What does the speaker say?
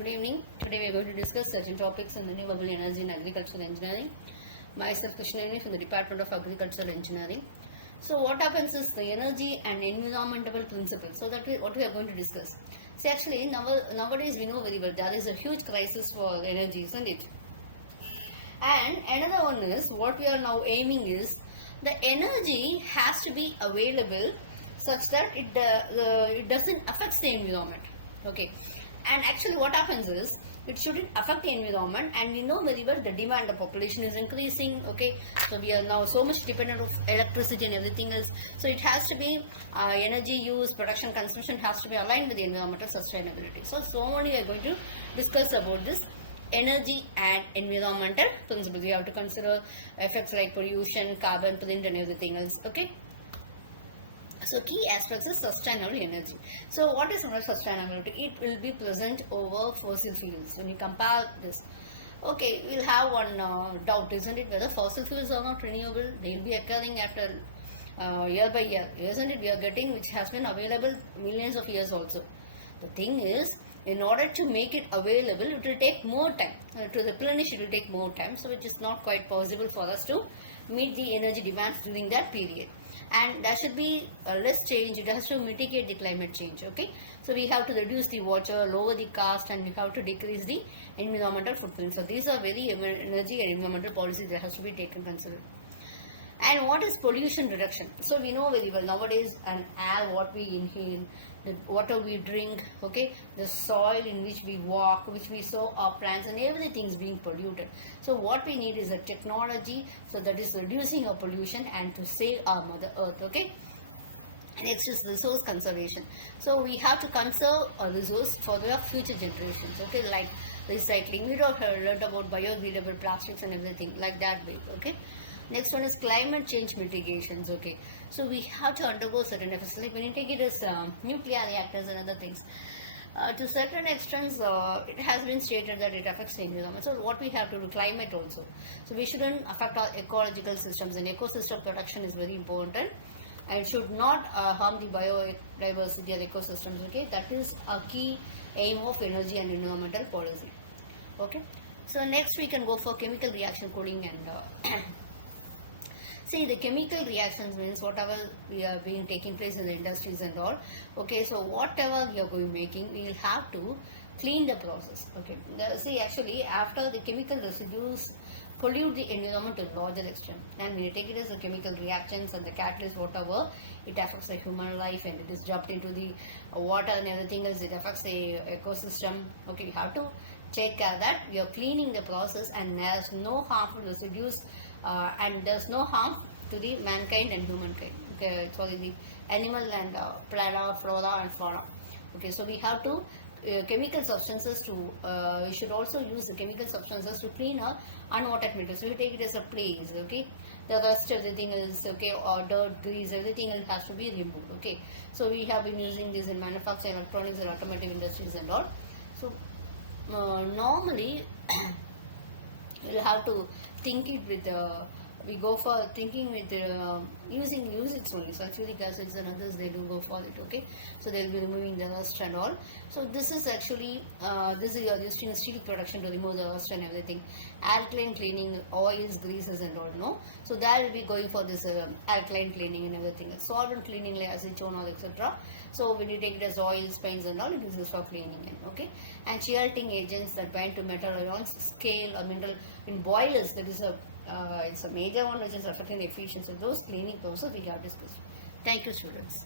Good evening. Today we are going to discuss certain topics on renewable energy and agricultural engineering. Myself Krishnani from the Department of Agricultural Engineering. So what happens is the energy and environmental principles. So what we are going to discuss. See, actually nowadays we know very well there is a huge crisis for energy, isn't it? And another one is what we are now aiming is the energy has to be available such that it doesn't affect the environment. Okay. And actually what happens is it shouldn't affect the environment, and we know very well the demand, the population is increasing. Okay, so we are now so much dependent of electricity and everything else, so it has to be energy use, production, consumption has to be aligned with the environmental sustainability. So only we are going to discuss about this energy and environmental principles. We have to consider effects like pollution, carbon print and everything else. Okay, so key aspects is sustainable energy. So what is sustainability? It will be present over fossil fuels. When you compare this, okay, we'll have one doubt, isn't it, whether fossil fuels are not renewable. They will be occurring after year by year, isn't it? We are getting which has been available millions of years also. The thing is, in order to make it available, it will take more time. To replenish, it will take more time. So it is not quite possible for us to meet the energy demands during that period. And there should be less change. It has to mitigate the climate change. Okay, so we have to reduce the water, lower the cost, and we have to decrease the environmental footprint. So these are very energy and environmental policies that has to be taken considered. And what is pollution reduction? So we know very well nowadays an air what we inhale, the water we drink, okay, the soil in which we walk, which we sow our plants, and everything is being polluted. So what we need is a technology so that is reducing our pollution and to save our Mother Earth. Okay. Next is resource conservation. So we have to conserve a resource for the future generations. Okay, like recycling. We don't have learned about biodegradable plastics and everything like that way. Okay. Next one is climate change mitigations. Okay, so we have to undergo certain efforts. Like when you take it as nuclear reactors and other things, to certain extents, it has been stated that it affects the environment. So what we have to do, climate also. So we shouldn't affect our ecological systems, and ecosystem protection is very important, and should not harm the biodiversity of ecosystems. Okay, that is a key aim of energy and environmental policy. Okay, so next we can go for chemical reaction cooling and see, the chemical reactions means whatever we are being taking place in the industries and all. Okay, so whatever we are going making, we will have to clean the process. Okay, see, actually after the chemical residues pollute the environment to a larger extent, and when you take it as a chemical reactions and the catalyst whatever, it affects the human life and it is dropped into the water and everything else. It affects the ecosystem. Okay, you have to take care that we are cleaning the process and there is no harmful residues and there is no harm to the mankind and humankind. Okay, sorry, the animal and flora and fauna. Okay, so we have to chemical substances to we should also use the chemical substances to clean our unwanted materials. So we take it as a place. Okay, the rest everything is okay, or dirt, grease, everything else has to be removed. Okay, so we have been using this in manufacturing, electronics and automotive industries and all. So normally we'll have to think it with we go for thinking with using it only. Sulfuric acids and others, they do go for it. Okay, so they'll be removing the rust and all. So this is actually this is used in steel production to remove the rust and everything. Alkaline cleaning, oils, greases and all. No, so that will be going for this alkaline cleaning and everything. Solvent cleaning like acetone or etc. So when you take it as oils, paints and all, it is used for cleaning. Okay, and chilling agents that bind to metal ions, scale or mineral in boilers. That is a it's a major one which is affecting the efficiency of those cleaning process we have discussed. Thank you, students.